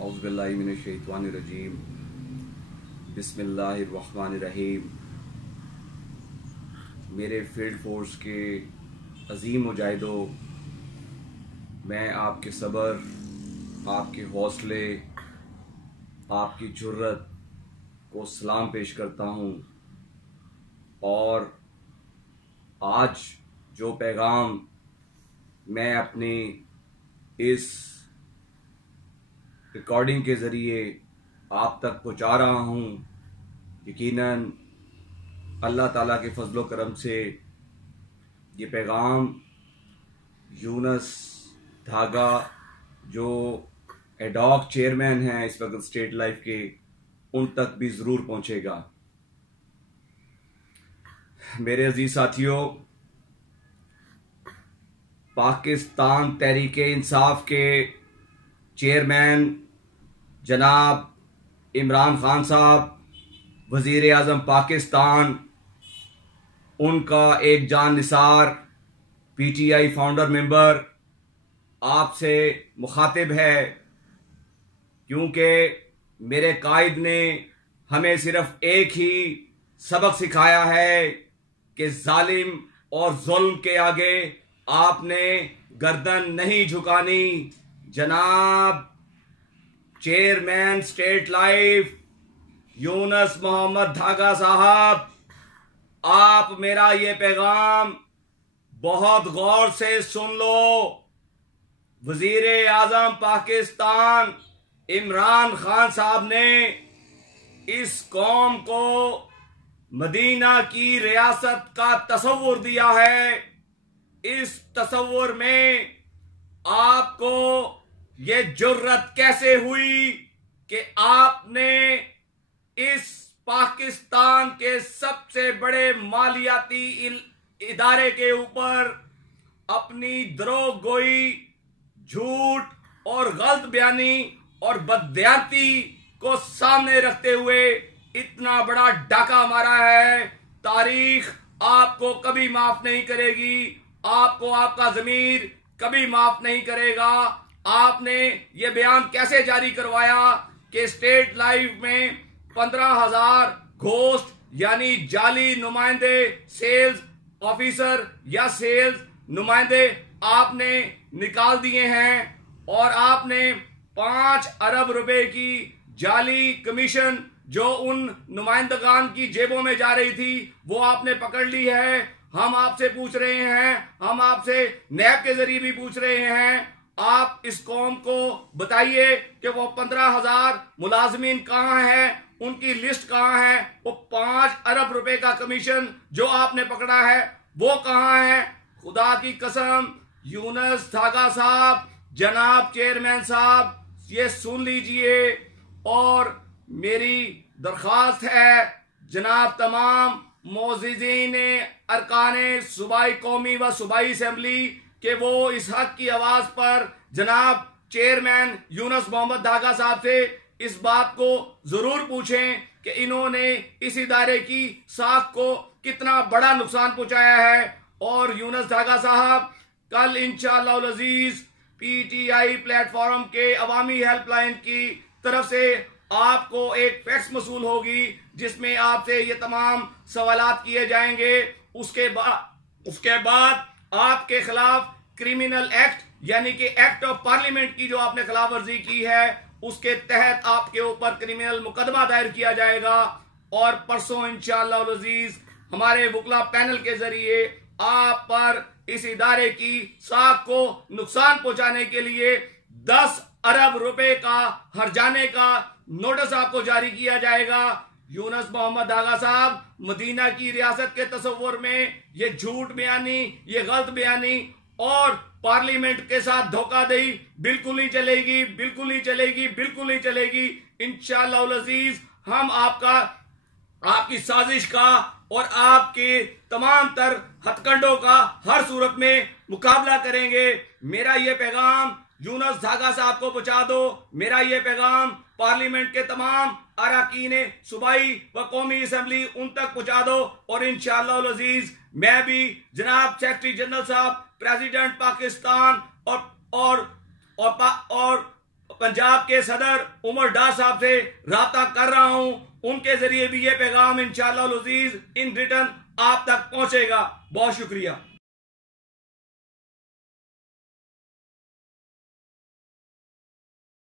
औज़ुबिल्लाहि मिनश्शैतानिर्रजीम बिस्मिल्लाहिर्रहमानिर्रहीम। मेरे field force के अजीम मुजाहिदों, मैं आपके सब्र, आपके हौसले, आपकी जुर्रत को सलाम पेश करता हूँ। और आज जो पैगाम मैं अपनी इस रिकॉर्डिंग के ज़रिए आप तक पहुँचा रहा हूँ, यकीनन अल्लाह ताला के फजलो करम से ये पैगाम यूनुस धागा जो एडॉक चेयरमैन हैं इस वक्त स्टेट लाइफ के, उन तक भी ज़रूर पहुँचेगा। मेरे अजीज साथियों, पाकिस्तान तहरीक इंसाफ के चेयरमैन जनाब इमरान खान साहब, वज़ीर आज़म पाकिस्तान, उनका एक जान निसार PTI फाउंडर मेंबर आपसे मुखातिब है, क्योंकि मेरे कायद ने हमें सिर्फ एक ही सबक सिखाया है कि जालिम और जुल्म के आगे आपने गर्दन नहीं झुकानी। जनाब chairman state life Yunus Mohammad Dhaga साहब, आप मेरा ये पैगाम बहुत गौर से सुन लो। वजीर आजम पाकिस्तान इमरान खान साहब ने इस कौम को मदीना की रियासत का तस्वुर दिया है। इस तस्वुर में आपको ये जुर्रत कैसे हुई कि आपने इस पाकिस्तान के सबसे बड़े मालियाती इदारे के ऊपर अपनी द्रोहगोई, झूठ और गलत बयानी और बददियाती को सामने रखते हुए इतना बड़ा डाका मारा है। तारीख आपको कभी माफ नहीं करेगी, आपको आपका जमीर कभी माफ नहीं करेगा। आपने ये बयान कैसे जारी करवाया कि स्टेट लाइफ में 15,000 घोस्ट यानी जाली नुमाइंदे, सेल्स ऑफिसर या सेल्स नुमाइंदे आपने निकाल दिए हैं, और आपने 5 अरब रुपए की जाली कमीशन जो उन नुमाइंदगान की जेबों में जा रही थी वो आपने पकड़ ली है। हम आपसे पूछ रहे हैं, हम आपसे नैब के जरिए भी पूछ रहे हैं, आप इस कौम को बताइए कि वो 15,000 मुलाजमीन कहाँ हैं, उनकी लिस्ट कहाँ है। वो 5 अरब रुपए का कमीशन जो आपने पकड़ा है वो कहाँ है। खुदा की कसम यूनुस धागा साहब, जनाब चेयरमैन साहब, ये सुन लीजिए। और मेरी दरख्वास्त है जनाब तमाम मोअज़्ज़िज़ीन अरकान सूबाई कौमी व सूबाई असेंबली कि वो इस हक की आवाज पर जनाब चेयरमैन यूनुस मोहम्मद धागा साहब से इस बात को जरूर पूछें कि इन्होंने इस इदारे की साख को कितना बड़ा नुकसान पहुंचाया है। और यूनुस धागा साहब, कल इंशाअल्लाह अज़ीज PTI प्लेटफॉर्म के अवामी हेल्पलाइन की तरफ से आपको एक फैक्स मसूल होगी जिसमें आपसे ये तमाम सवालात किए जाएंगे। उसके बाद आपके खिलाफ क्रिमिनल एक्ट यानी कि एक्ट ऑफ पार्लियामेंट की जो आपने खिलाफ वर्जी की है उसके तहत आपके ऊपर क्रिमिनल मुकदमा दायर किया जाएगा। और परसों इंशाअल्लाह अज़ीज हमारे वकला पैनल के जरिए आप पर इस इदारे की साख को नुकसान पहुंचाने के लिए 10 अरब रुपए का हर्जाने का नोटिस आपको जारी किया जाएगा। यूनुस मोहम्मद धागा साहब, मदीना की रियासत के तस्वुर में ये झूठ बयानी, ये गलत बयानी और पार्लियामेंट के साथ धोखाधड़ी बिल्कुल नहीं चलेगी, बिल्कुल नहीं चलेगी, बिल्कुल नहीं चलेगी। इंशाअल्लाह अज़ीज हम आपकी साजिश का और आपके तमाम तर हथकंडों का हर सूरत में मुकाबला करेंगे। मेरा ये पैगाम यूनुस धागा साहब को पहुंचा दो। मेरा ये पैगाम पार्लियामेंट के तमाम अरकान सूबाई व कौमी असेंबली उन तक पहुंचा दो। और इंशाअल्लाह अज़ीज मैं भी जनाब सेक्रेटरी जनरल साहब, प्रेसिडेंट पाकिस्तान और पंजाब के सदर उमर डार साहब से राब्ता कर रहा हूं, उनके जरिए भी ये पैगाम इंशाअल्लाह अज़ीज इन रिटर्न आप तक पहुंचेगा। बहुत शुक्रिया।